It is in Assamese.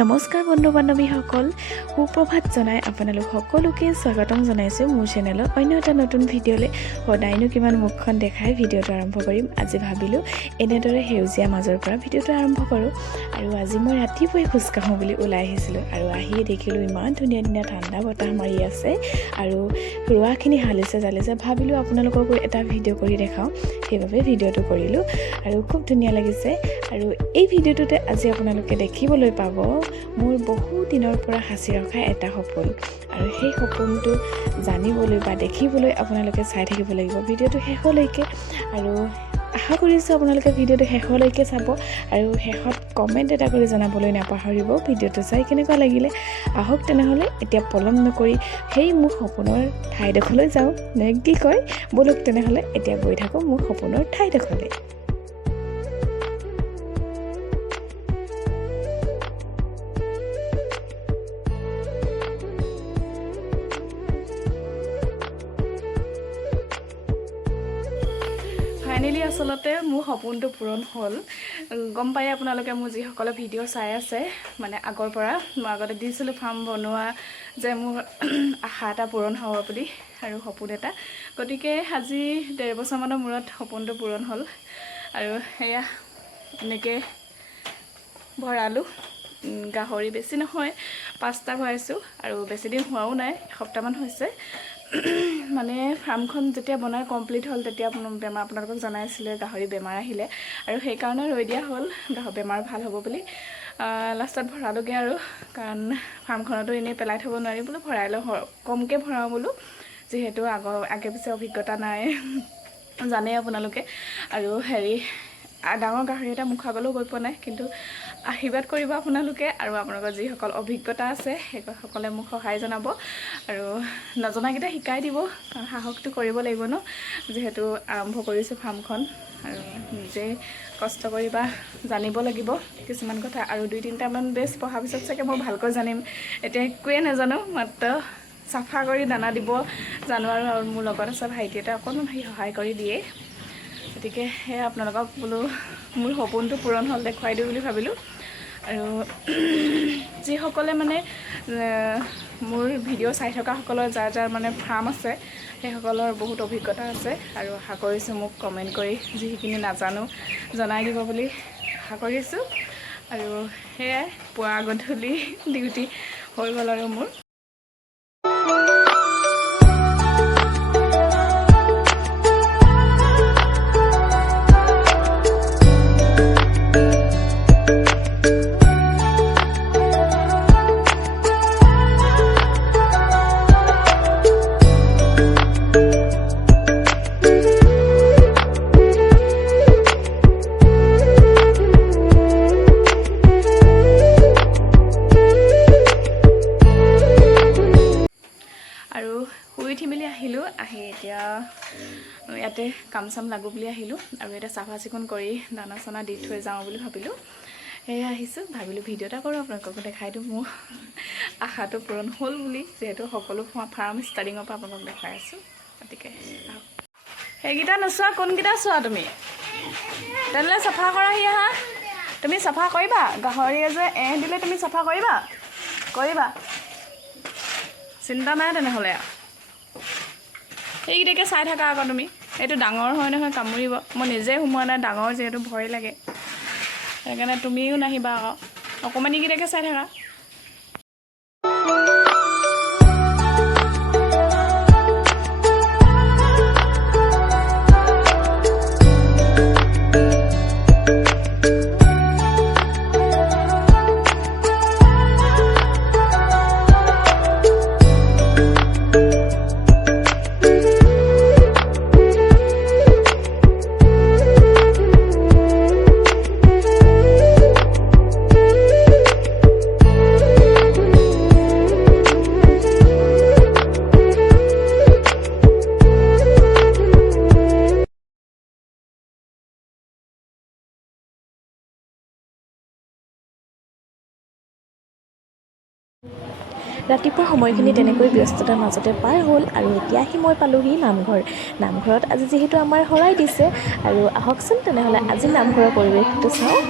নমস্কাৰ বন্ধু বান্ধৱীসকল, সুপ্ৰভাত জনাই আপোনালোক সকলোকে স্বাগতম জনাইছোঁ মোৰ চেনেলত অন্য এটা নতুন ভিডিঅ'লৈ। সদায়নো কিমান মুখখন দেখাই ভিডিঅ'টো আৰম্ভ কৰিম। আজি ভাবিলোঁ এনেদৰে সেউজীয়া মাজৰ পৰা ভিডিঅ'টো আৰম্ভ কৰোঁ। আৰু আজি মই ৰাতিপুৱাই খোজকাঢ়োঁ বুলি ওলাই আহিছিলোঁ আৰু আহিয়ে দেখিলোঁ ইমান ধুনীয়া ধুনীয়া ঠাণ্ডা বতাহ মাৰি আছে আৰু ৰোৱাখিনি হালিছে জালিছে। ভাবিলোঁ আপোনালোককো এটা ভিডিঅ' কৰি দেখাওঁ, সেইবাবে ভিডিঅ'টো কৰিলোঁ আৰু খুব ধুনীয়া লাগিছে। আৰু এই ভিডিঅ'টোতে আজি আপোনালোকে দেখিবলৈ পাব মোৰ বহু দিনৰ পৰা সাঁচি ৰখা এটা সপোন, আৰু সেই সপোনটো জানিবলৈ বা দেখিবলৈ আপোনালোকে চাই থাকিব লাগিব ভিডিঅ'টো শেষলৈকে। আৰু আশা কৰিছোঁ আপোনালোকে ভিডিঅ'টো শেষলৈকে চাব আৰু শেষত কমেণ্ট এটা কৰি জনাবলৈ নাপাহৰিব ভিডিঅ'টো চাই কেনেকুৱা লাগিলে। আহক তেনেহ'লে এতিয়া পলম নকৰি সেই মোৰ সপোনৰ ঠাইডোখৰলৈ যাওঁ, নে কি কয়? ব'লক তেনেহ'লে এতিয়া গৈ থাকোঁ মোৰ সপোনৰ ঠাইডোখৰলৈ। ফাইনেলি আচলতে মোৰ সপোনটো পূৰণ হ'ল। গম পায় আপোনালোকে মোৰ যিসকলে ভিডিঅ' চাই আছে, মানে আগৰ পৰা মই আগতে দিছিলোঁ ফাৰ্ম বনোৱা যে মোৰ আশা এটা পূৰণ হ'ব বুলি আৰু সপোন এটা। গতিকে আজি 1.5 বছৰমানৰ মূৰত সপোনটো পূৰণ হ'ল আৰু সেয়া এনেকৈ ভৰালোঁ। গাহৰি বেছি নহয়, 5টা ভৰাইছোঁ আৰু বেছি দিন হোৱাও নাই, এসপ্তাহমান হৈছে। মানে ফাৰ্মখন যেতিয়া বনাই কমপ্লিট হ'ল তেতিয়া বেমাৰ আপোনালোকক জনাইছিলে, গাহৰি বেমাৰ আহিলে আৰু সেইকাৰণে ৰৈ দিয়া হ'ল বেমাৰ ভাল হ'ব বুলি। লাষ্টত ভৰালোগৈ আৰু, কাৰণ ফাৰ্মখনতো এনেই পেলাই থ'ব নোৱাৰি বোলো, ভৰাই লওঁ, কমকৈ ভৰাওঁ বোলো, যিহেতু আগে পিছে অভিজ্ঞতা নাই জানেই আপোনালোকে। আৰু ডাঙৰ গাহৰি এটা মুখৰ আগলৈও গৈ পোৱা নাই, কিন্তু আশীৰ্বাদ কৰিব আপোনালোকে আৰু আপোনালোকৰ যিসকল অভিজ্ঞতা আছে সেইসকলে মোক সহায় জনাব আৰু নজনাকেইটা শিকাই দিব, কাৰণ সাহসটো কৰিব লাগিব ন, যিহেতু আৰম্ভ কৰিছোঁ ফাৰ্মখন আৰু নিজে কষ্ট কৰি বা জানিব লাগিব কিছুমান কথা। আৰু 2-3টামান বেছ পঢ়াৰ পিছত চাগে মই ভালকৈ জানিম। এতিয়া একোৱে নাজানো, মাত্ৰ চাফা কৰি দানা দিব জানো আৰু মোৰ লগত আছে ভাইটি এটা, অকণমান সহায় কৰি দিয়ে। গতিকে সেয়া আপোনালোকক বোলো মোৰ সপোনটো পূৰণ হ'ল দেখুৱাই দিওঁ বুলি ভাবিলোঁ। আৰু যিসকলে মানে মোৰ ভিডিঅ' চাই থকাসকলৰ যাৰ মানে ফাৰ্ম আছে সেইসকলৰ বহুত অভিজ্ঞতা আছে আৰু আশা কৰিছোঁ মোক কমেণ্ট কৰি যিখিনি নাজানো জনাই দিব বুলি আশা কৰিছোঁ। আৰু সেয়াই পুৱা গধূলি ডিউটি হৈ গ'ল আৰু মোৰ। শুই উঠি মেলি আহিলোঁ, আহি এতিয়া ইয়াতে কাম চাম লাগো বুলি আহিলোঁ আৰু এতিয়া চাফা চিকুণ কৰি দানা চানা দি থৈ যাওঁ বুলি ভাবিলোঁ। সেয়া আহিছোঁ, ভাবিলোঁ ভিডিঅ' এটা কৰোঁ, আপোনালোককো দেখাই দিওঁ মোৰ আশাটো পূৰণ হ'ল বুলি, যিহেতু সকলো ফাৰ্ম ষ্টাৰ্টিঙৰ পৰা আপোনালোকক দেখাই আছোঁ। গতিকে সেইকেইটা নোচোৱা, কোনকেইটা চোৱা তুমি? তেনেহ'লে চাফা কৰাহি আহা, তুমি চাফা কৰিবা, গাহৰিয়ে যে দিলে তুমি চাফা কৰিবা, চিন্তা নাই তেনেহ'লে। সেইকেইটাকে চাই থাকা আকৌ তুমি, এইটো ডাঙৰ হয় নহয়, কামুৰিব। মই নিজে সোমোৱা নাই, ডাঙৰ যিহেতু ভয় লাগে, সেইকাৰণে তুমিও নাহিবা আকৌ, অকণমানিকেইটাকে চাই থাকা। ৰাতিপুৱা সময়খিনি তেনেকৈ ব্যস্ততাৰ মাজতে পাৰ হ'ল আৰু এতিয়া আহি মই পালোহি নামঘৰত আজি যিহেতু আমাৰ শৰাই দিছে। আৰু আহকচোন তেনেহ'লে আজি নামঘৰৰ পৰিৱেশটো চাওঁ।